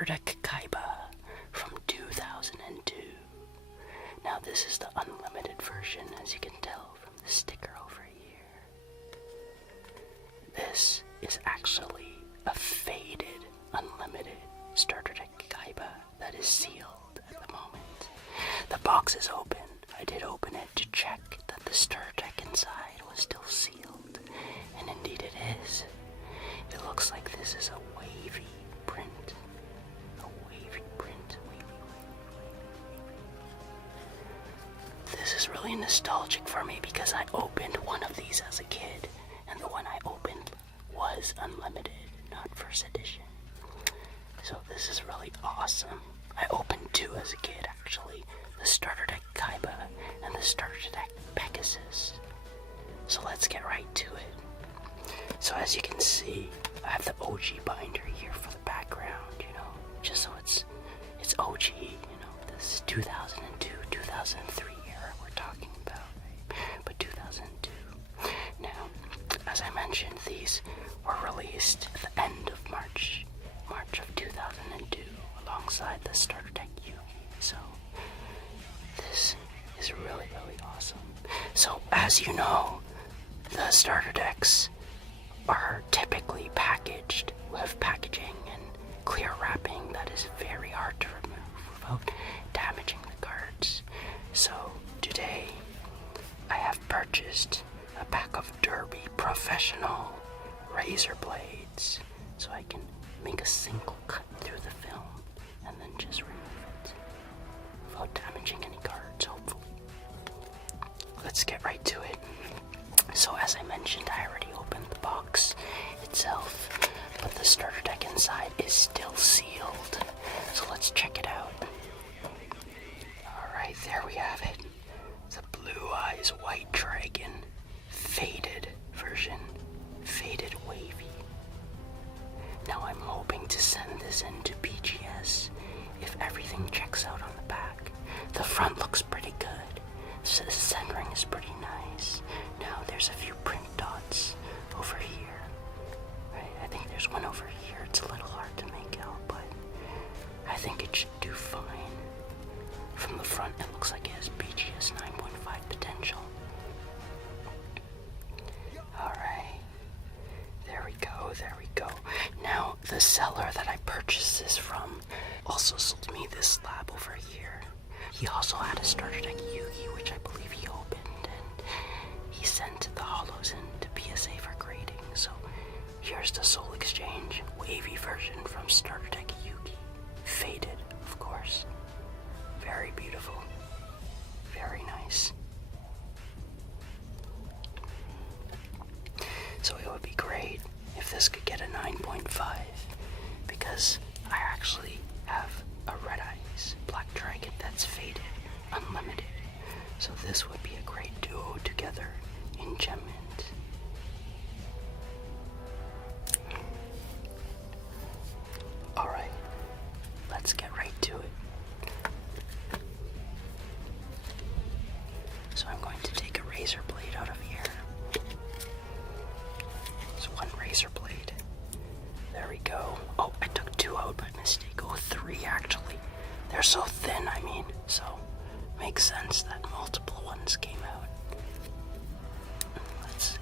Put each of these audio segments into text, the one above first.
Starter Deck KAIBA from 2002. Now this is the unlimited version, as you can tell from the sticker over here. This is actually a faded unlimited Starter Deck KAIBA that is sealed at the moment. The box is open. I did open it to check that the starter deck inside was still sealed, and indeed it is. It looks like this is a wavy print. A wavy print. This is really nostalgic for me because I opened one of these as a kid, and the one I opened was unlimited, not first edition. So this is really awesome. I opened two as a kid, actually. The Starter Deck KAIBA and the Starter Deck Pegasus. So let's get right to it. So as you can see, I have the OG binder here for the background, just so it's OG, this is 2002, 2003 era we're talking about, right? But 2002. Now, as I mentioned, these were released at the end of March of 2002, alongside the Starter Deck Yugi. So this is really, really awesome. So as you know, the starter decks are typically packaged with packaging and clear wrapping that is very hard to remove without damaging the cards. So today I have purchased a pack of Derby Professional razor blades so I can make a single cut through the film and then just remove it without damaging any cards, hopefully. Let's get right to it. So as I mentioned, I already opened the box itself, but the starter deck inside is still sealed. So let's check it out. Alright, there we have it. The Blue Eyes White Dragon faded version. Faded wavy. Now I'm hoping to send this into BGS if everything checks out on the back. The front looks pretty good. So the centering is pretty nice. Now there's a few print dots over here. Right, I think there's one over here. It's a little hard to make out, but I think it should do fine. From the front, it looks like it has BGS 9.5 potential. Alright. There we go. Now, the seller that I purchased this from also sold me this slab over here. He also had a starter deck Yugi, which I believe he opened, and he sent the holos in to PSA for grading. So here's the Soul Exchange wavy version from starter deck Yugi. Faded, of course. Very beautiful. Very nice. So it would be great if this could get a 9.5, because I actually have a Red Eyes Black Dragon that's faded, unlimited. So this would be a great duo together in Gem Mint. Alright, let's get right to it. So I'm going to take a razor blade out of here. One razor blade. There we go. Oh, I took two out by mistake. Oh, three actually. They're so thin, so makes sense that multiple ones came out. Let's see.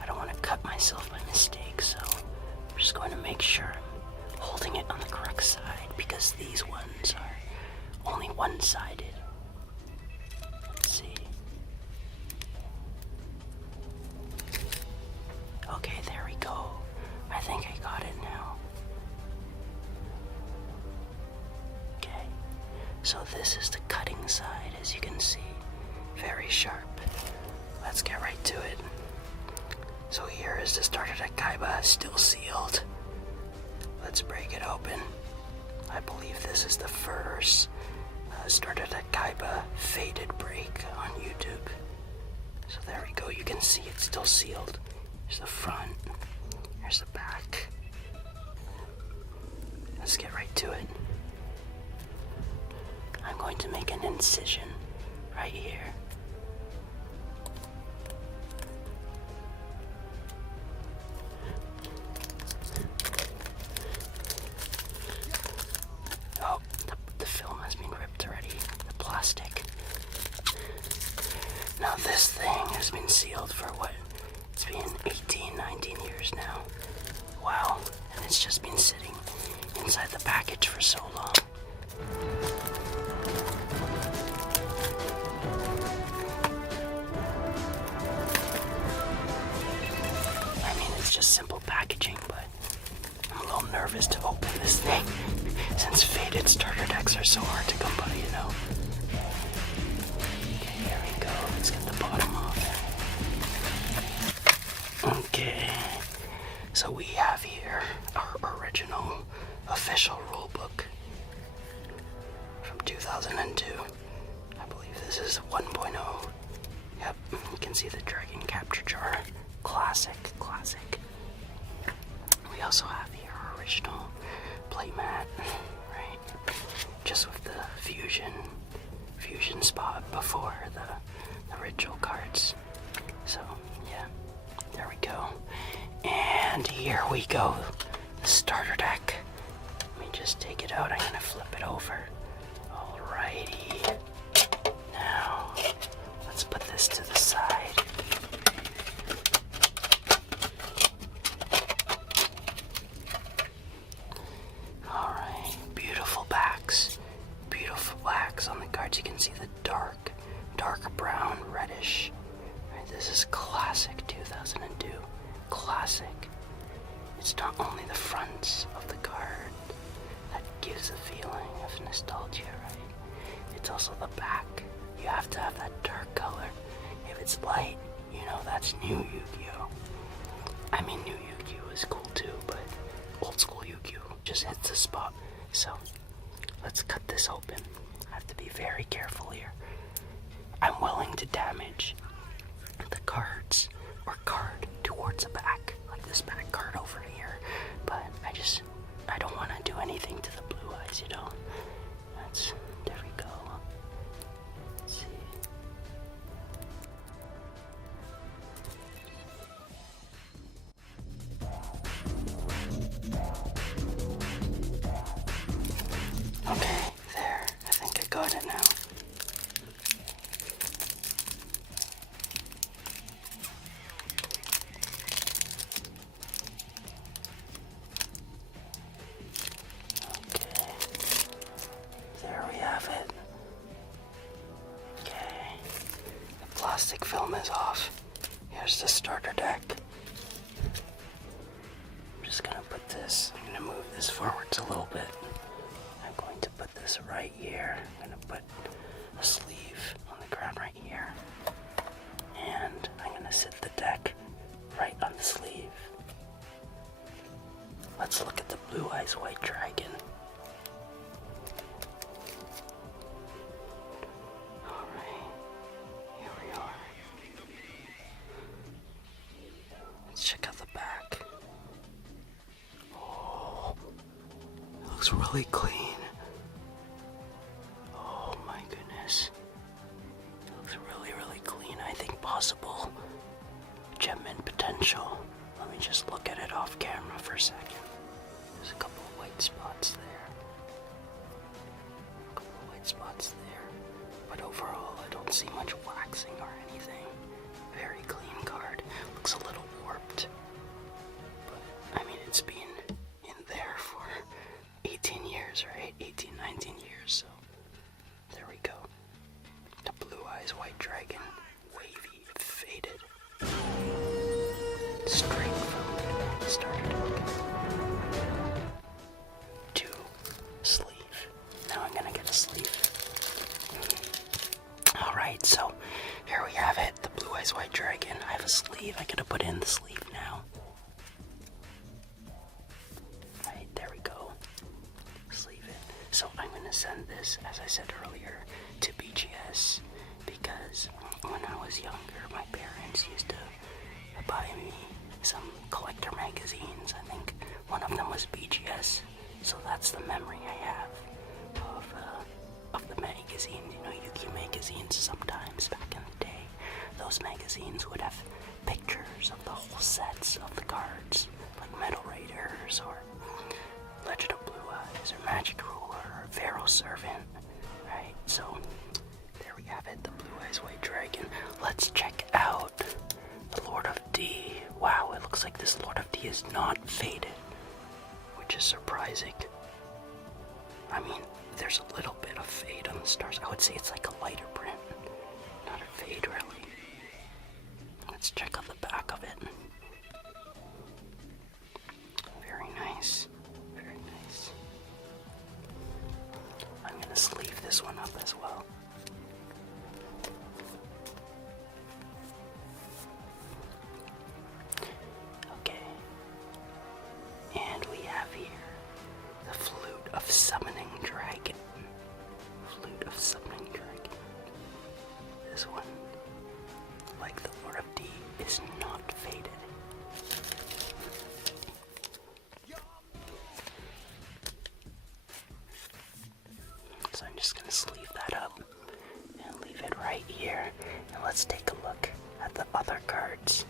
I don't want to cut myself by mistake, so I'm just going to make sure I'm holding it on the correct side, because these ones are only one-sided. Let's see. Okay, there we go. I think I got it now. Okay, so this is the cutting side, as you can see. Very sharp. Let's get right to it. So here is the starter deck KAIBA, still sealed. Let's break it open. I believe this is the first starter deck KAIBA faded break on YouTube. So there we go, you can see it's still sealed. Here's the front, here's the back. Let's get right to it. I'm going to make an incision right here. This thing has been sealed for what? It's been 18, 19 years now. Wow, and it's just been sitting inside the package for so long. I mean, it's just simple packaging, but I'm a little nervous to open this thing since faded starter decks are so hard to come by, you know. Okay, here we go. Let's get the bottom off. Okay, so we have here our original official rulebook from 2002. I believe this is 1.0. Yep, you can see the dragon capture jar. Classic. We also have here our original playmat, right? Just with the fusion spot before the ritual cards. So, yeah, there we go. And here we go, the starter deck. Let me just take it out. I'm gonna flip it over. Alrighty. Now, let's put this to the side. Alright, beautiful backs. Beautiful blacks on the cards. You can see the dark brown, reddish. Right, this is classic 2002. Classic. It's not only the fronts of the card that gives a feeling of nostalgia, right? It's also the back. You have to have that dark color. If it's light, you know that's new Yu-Gi-Oh! I mean, new Yu-Gi-Oh! Is cool too, but old school Yu-Gi-Oh! Just hits the spot. So, let's cut this open. I have to be very careful here. I'm willing to damage the cards or card towards the back, like this back card over here, but I don't want to do anything to the blue eyes, you know. There we go. Let's see. Okay, there. I think I got it now. Plastic film is off. Here's the starter deck. I'm just gonna put this, I'm gonna move this forwards a little bit. I'm going to put this right here. I'm gonna put a sleeve on the ground right here. And I'm gonna sit the deck right on the sleeve. Let's look at the Blue Eyes White Dragon. Check out the back. Oh, it looks really clean. Oh my goodness. It looks really, really clean. I think possible gem mint potential. Let me just look at it off camera for a second. There's a couple of white spots there. But overall, I don't see much waxing or anything. Very clean card. Looks a little warped. But, I mean, it's been in there for 18 years, right? 18, 19 years, so there we go. The Blue Eyes White Dragon, wavy, faded. Straight from the starter deck to sleeve. Now I'm gonna get a sleeve. Alright, so here we have it, the Blue Eyes White Dragon. I have a sleeve. I gotta put in the sleeve now. Right, there we go. Sleeve it. So I'm gonna send this, as I said earlier, to BGS because when I was younger, my parents used to buy me some collector magazines. I think one of them was BGS, so that's the memory I have of the magazine. You know, Yu-Gi-Oh! Magazines sometimes back in the day. Those magazines would have pictures of the whole sets of the cards, like Metal Raiders or Legend of Blue Eyes or Magic Ruler or Pharaoh Servant, right? So there we have it, the Blue Eyes White Dragon. Let's check out the Lord of D. Wow, it looks like this Lord of D is not faded, which is surprising. I mean, there's a little bit of fade on the stars. I would say it's like a lighter print, not a fade really. Let's check out the back of it. Very nice, very nice. I'm gonna sleeve this one up as well. Okay. And we have here the Flute of Summoning Dragon. Flute of Summoning Dragon. This one, like the Lord of D, is not faded. So I'm just gonna sleeve that up and leave it right here. And let's take a look at the other cards.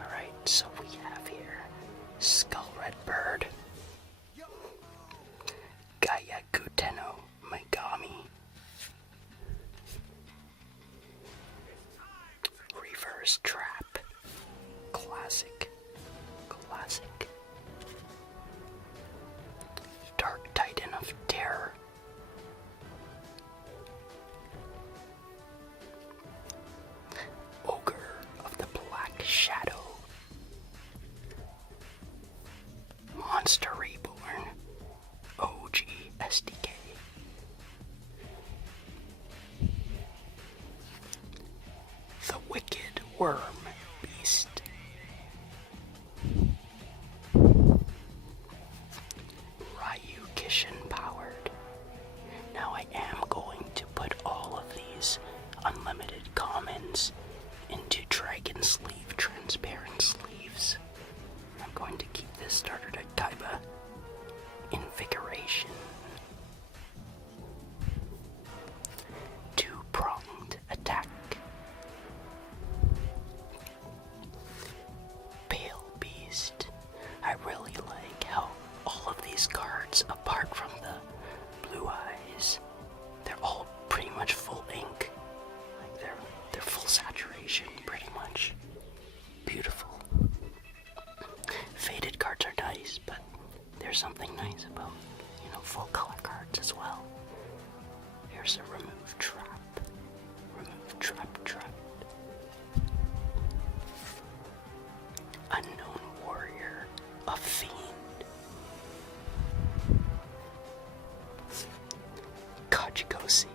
Alright, so we have here Skull Red Bird, Gayakuteno Megami, Reverse Trap, Classic, Dark Titan of Terror, Ogre of the Black Shadow, Monster Reborn, OG SDK, the Wicked Worm Beast, Ryu Kishin Powered. Now I am going to put all of these unlimited commons into Dragon Sleeve transparent sleeves. I'm going to keep this starter at KAIBA. Invigoration. Two-pronged attack. Pale Beast. I really like how all of these cards, apart from the blue eyes, they're all pretty much full ink. Like they're full saturation, pretty much. Beautiful. Faded cards are nice, but there's something nice about, full color cards as well. Here's a Remove Trap. Remove Trap. Unknown Warrior of Fiend. Kajikosi.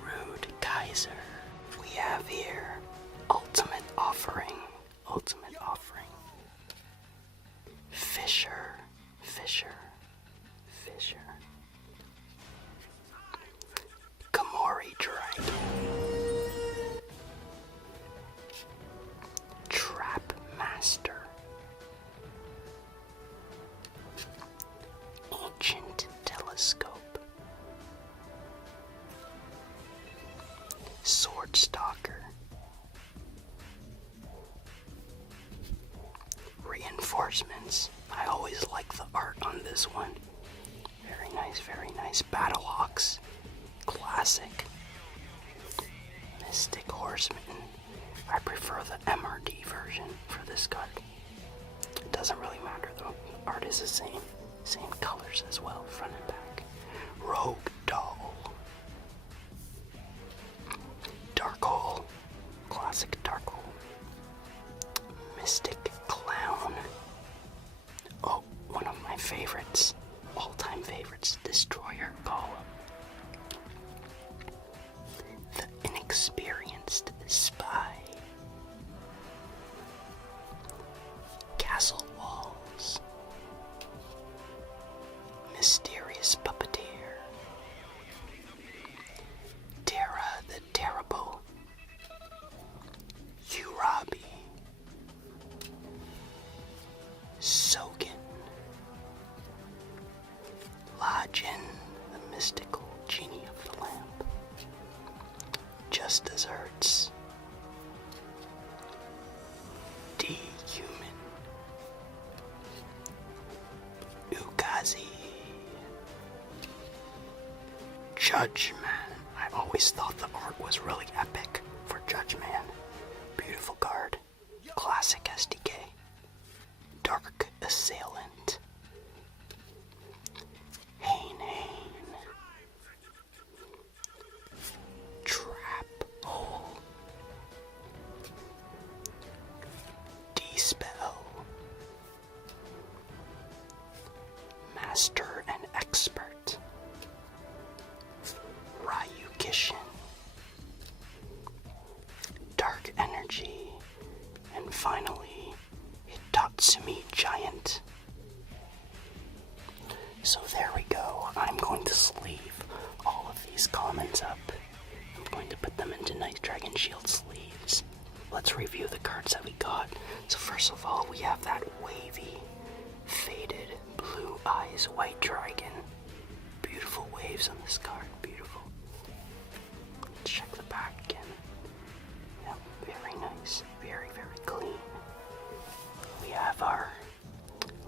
Rude Kaiser. We have here Ultimate Offering. Fisher. Gamori Dragon. Trap Master. Ancient Telescope. Sword Stalker. Reinforcements. I always like the art on this one. Very nice, very nice. Battlehawks. Classic. Mystic Horseman. I prefer the MRD version for this card. It doesn't really matter though. The art is the same. Same colors as well, front and back. Rogue Doll. Dark Hole. Classic Dark Hole. Mystic Clown. Oh, one of my favorites. All-time favorites. Destroyer Golem. The Inexperienced Spy. Castle Walls. Mysterious Puppeteer. Terra the Terrible. Urabi. Sogen. Lajin, the mystical genie of the lamp. Just Desserts. D-Human. jazzy. Judge Man. I always thought the art was really epic for Judge Man. Beautiful card. Classic SDK. Dark Assailant. Hane. Trap Hole. Dispel. Master and Expert. Ryukishin. Dark Energy. And finally, Hitatsumi Giant. So there we go. I'm going to sleeve all of these commons up. I'm going to put them into Night Dragon Shield sleeves. Let's review the cards that we got. So first of all, we have that wavy, faded, blue eyes, white dragon. Beautiful waves on this card, beautiful. Let's check the back again. Yep, very nice, very, very clean. We have our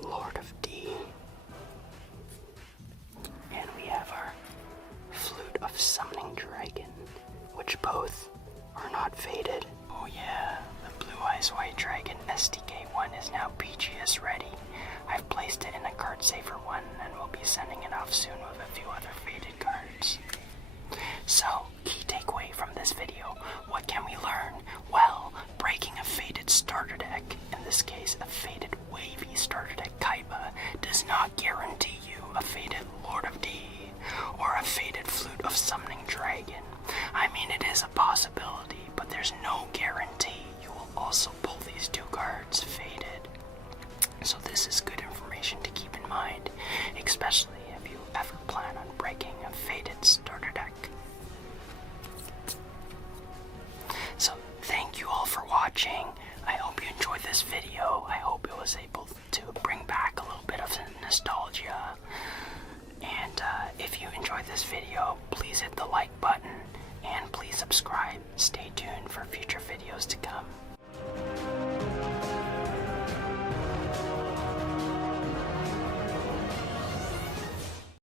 Lord of D. And we have our Flute of Summoning Dragon, which both are not faded. Oh yeah, the Blue Eyes White Dragon SDK1 is now PGS ready. I've placed it in a card saver one and will be sending it off soon with a few other faded cards. So, key takeaway from this video, what can we learn? Well, breaking a faded starter deck, in this case a faded wavy starter deck KAIBA, does not guarantee you a faded Lord of D or a faded Flute of Summoning Dragon. I mean, it is a possibility, but there's no guarantee you will also pull these two cards faded. So this is good information to keep in mind, especially if you ever plan on breaking a faded starter deck. So thank you all for watching. I hope you enjoyed this video. I hope it was able to bring back a little bit of nostalgia. And if you enjoyed this video, please hit the like button and please subscribe. Stay tuned for future videos to come.